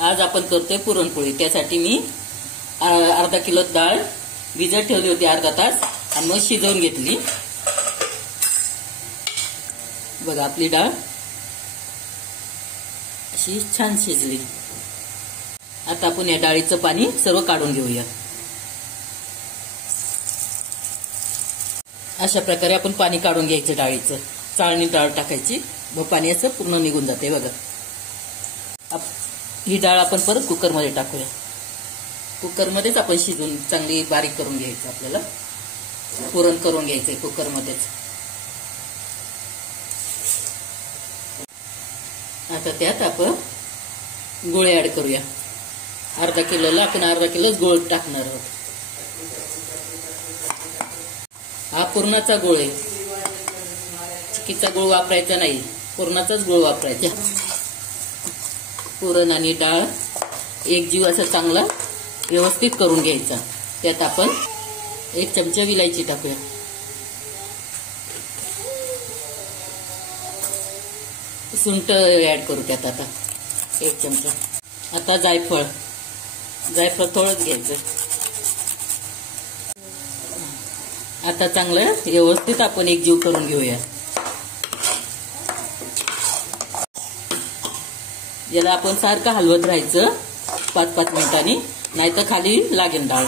आज आपण करतोय पुरणपोळी। त्यासाठी मी अर्धा किलो डाळ भिजत ठेवली होती अर्धा तास आणि मग शिजवून घेतली। बघा आपली डाळ अशी छान शिजली। आता आपण या डाळीचं पाणी सर्व काढून घेऊया। अशा प्रकारे आपण पाणी काढून घ्यायचं डाळीचं। चाळणी डाळ टाकायची व पाणी असं पूर्ण निघून जाते। बघा ही डाळ आपण परत कुकरमध्ये टाकूया। कुकरमध्येच आपण शिजवून चांगली बारीक करून घ्यायचं। आपल्याला पुरण करून घ्यायचंय कुकरमध्येच। आता त्यात आपण गुळ ऍड करूया। अर्धा किलोला आपण अर्धा किलोच गुळ टाकणार आहोत। हा पुरणाचा गुळ आहे, चिक्कीचा गुळ वापरायचा नाही, पुरणाचाच गुळ वापरायचा। पुरण आणि डाळ एक जीव असं चांगला व्यवस्थित करून घ्यायचा। त्यात आपण 1 चमचा विलायची टाकूया। सुंठ ऍड करू त्यात आता 1 चमचा। आता जायफळ थोडंच घ्यायचं। आता चांगलं व्यवस्थित आपण एक जीव करून घेऊया। याला आपण सारखं हलवत राहायचं 5-5 मिनिटांनी, नाहीतर खाली लागेल डाळ।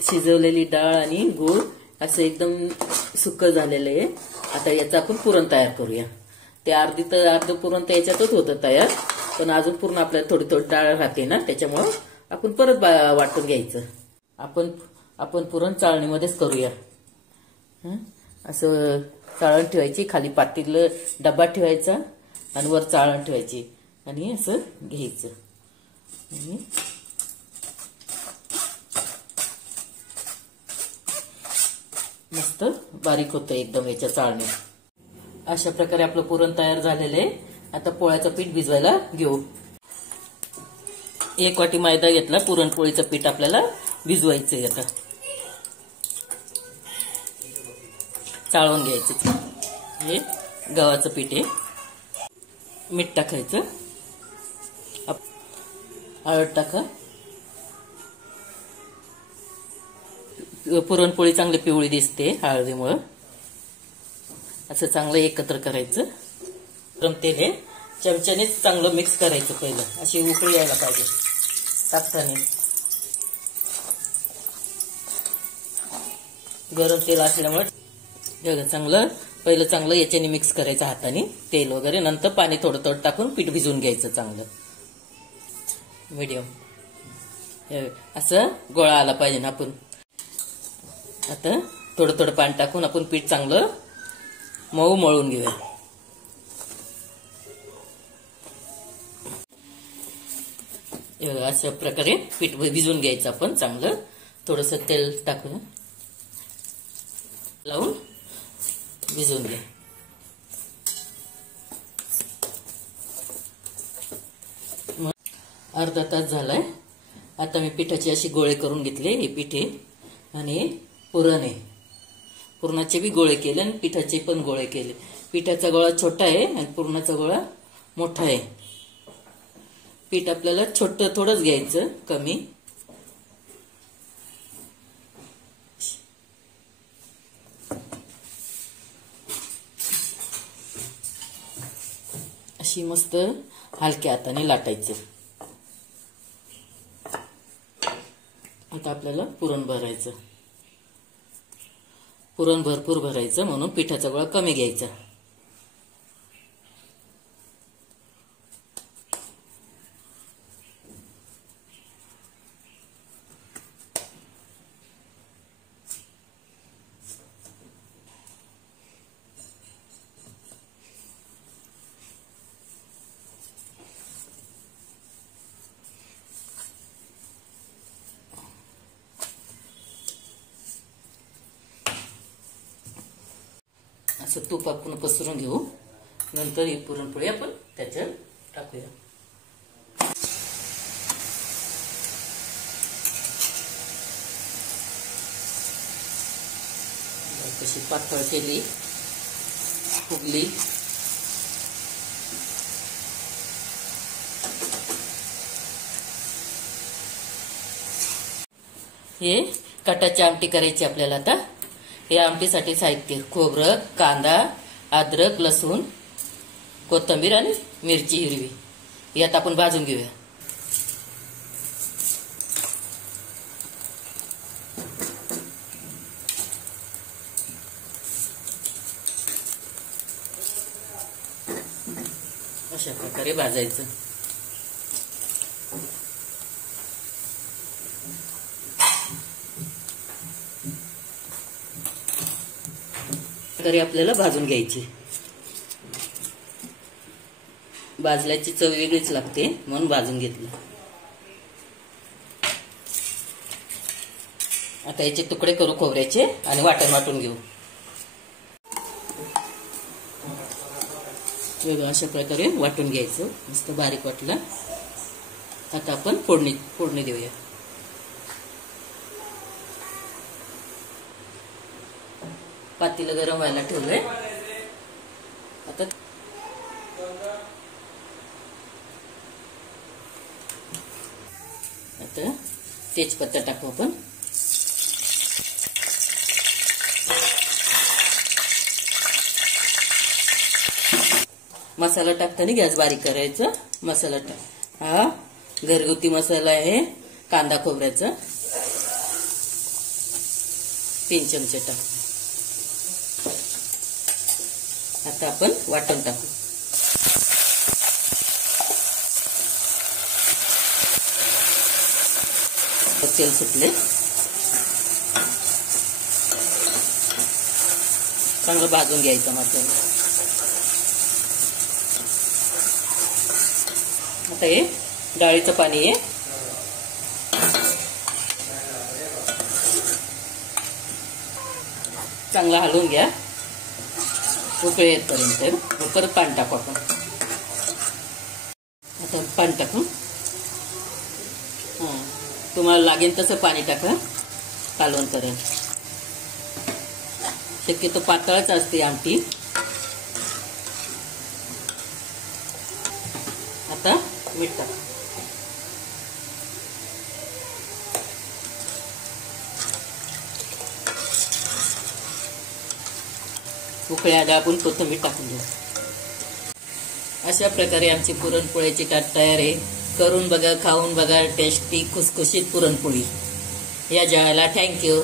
शिजवलेली डाळ आणि गूळ असं एकदम सुक्क झालेलं आहे। आता याचं आपण पुरण तयार करूया। ते अर्ध पुरण तर याच्यातच होतं तयार, पण अजून पूर्ण आपल्याला थोडी डाळ राहते ना, त्याच्यामुळं आपण परत वाटून घ्यायचं। आपण पुरण चाळणीमध्येच करूया। असं चाळण ठेवायची, खाली पातेलं डब्बा ठेवायचा आणि वर चाळण ठेवायची आणि असं घ्यायचं आणि मस्त बारीक होतं एकदम याच्या चाळणीत। अशा प्रकारे आपलं पुरण तयार झालेलं आहे। आता पोळ्याचं पीठ भिजवायला घेऊ। 1 वाटी मैदा घेतला। पुरणपोळीचं पीठ आपल्याला भिजवायचंय। आता चाळून घ्यायचं। हे गव्हाचं पीठ आहे। मीठ टाकायचं, हळद टाका। पुरणपोळी चांगली पिवळी दिसते हळदीमुळं। असं चांगलं एकत्र करायचं। गरम तेल हे चमच्याने चांगलं मिक्स करायचं। पहिलं अशी उकळी यायला पाहिजे टाकताना। गरम तेल असल्यामुळे चांगलं याच्याने मिक्स करायचं हाताने तेल वगैरे। नंतर पाणी थोडं थोडं टाकून पीठ भिजवून घ्यायचं चांगलं मीडियम। असं गोळा आला पाहिजे ना। आपण आता थोडं थोडं पाणी टाकून आपण पीठ चांगलं मऊ मळून घेऊया। अशा प्रकारे पीठ भिजवून घ्यायचं आपण चांगलं। थोडंसं तेल टाकून लावून भिजवून घ्या। अर्धा तास झालाय। आता मी पिठाची अशी गोळे करून घेतले। हे पीठ आहे आणि पुरण आहे। पुरणाचे बी गोळे केले आणि पिठाचे पण गोळे केले। पिठाचा गोळा छोटा आहे आणि पुरणाचा गोळा मोठा आहे। पीठ आपल्याला छोटं थोडंच घ्यायचं, कमी। अशी मस्त हलक्या हाताने लाटायचं। आता आपल्याला पुरण भरायचं। पुरण भरपूर भरायचं म्हणून पिठाचा गोळा कमी घ्यायचा। असं तूप आपण पसरून घेऊ। नंतर ही पुरणपोळी आपण त्याच्यात टाकूया। कशी पातळ केली, फुगली। हे कटाची आमटी करायची आपल्याला आता. या आमटीसाठी साहित्य: खोबरं, कांदा, अद्रक, लसूण, कोथिंबीर आणि मिरची हिरवी. यात आपण भाजून घेऊया. अशा प्रकारे भाजायचं. तरी आपल्याला भाजून घ्यायची. भाजल्याची चव वेगळीच लागते म्हणून भाजून घेतलं. आता याचे तुकडे करू खोबऱ्याचे आणि वाटून घेऊ. अशा प्रकारे वाटून घ्यायचं. मस्त बारीक वाटलं. आता आपण फोडणी देऊया. पातेलं गरम व्हायला ठेवलंय. आता तेजपत्ता टाकू आपण. मसाला टाकताना गॅस बारीक करायचा. मसाला हा घरगुती मसाला आहे. कांदा खोबऱ्याचा 3 चमचे टाकू. आता आपण वाटण टाकू. तेल सुटले. चांगलं भाजून घ्यायचा मसाला. आता हे डाळीचं पाणी आहे. चांगलं हलवून घ्या उकळी येतपर्यंत. परत पाणी टाकू आपण. आता पाणी टाकू. तुम्हाला लागेल तसं पाणी टाका. कालवण करेल. शक्यतो पातळच असते आमटी. आता मीठ टाक. उकळी आल्या आपण कोथिंबीर टाकून देऊ. अशा प्रकारे आमची पुरणपोळ्याची ताट तयार आहे. करून बघा, खाऊन बघा. टेस्टी खुसखुशीत पुरणपोळी. या जेवायला थँक्यू.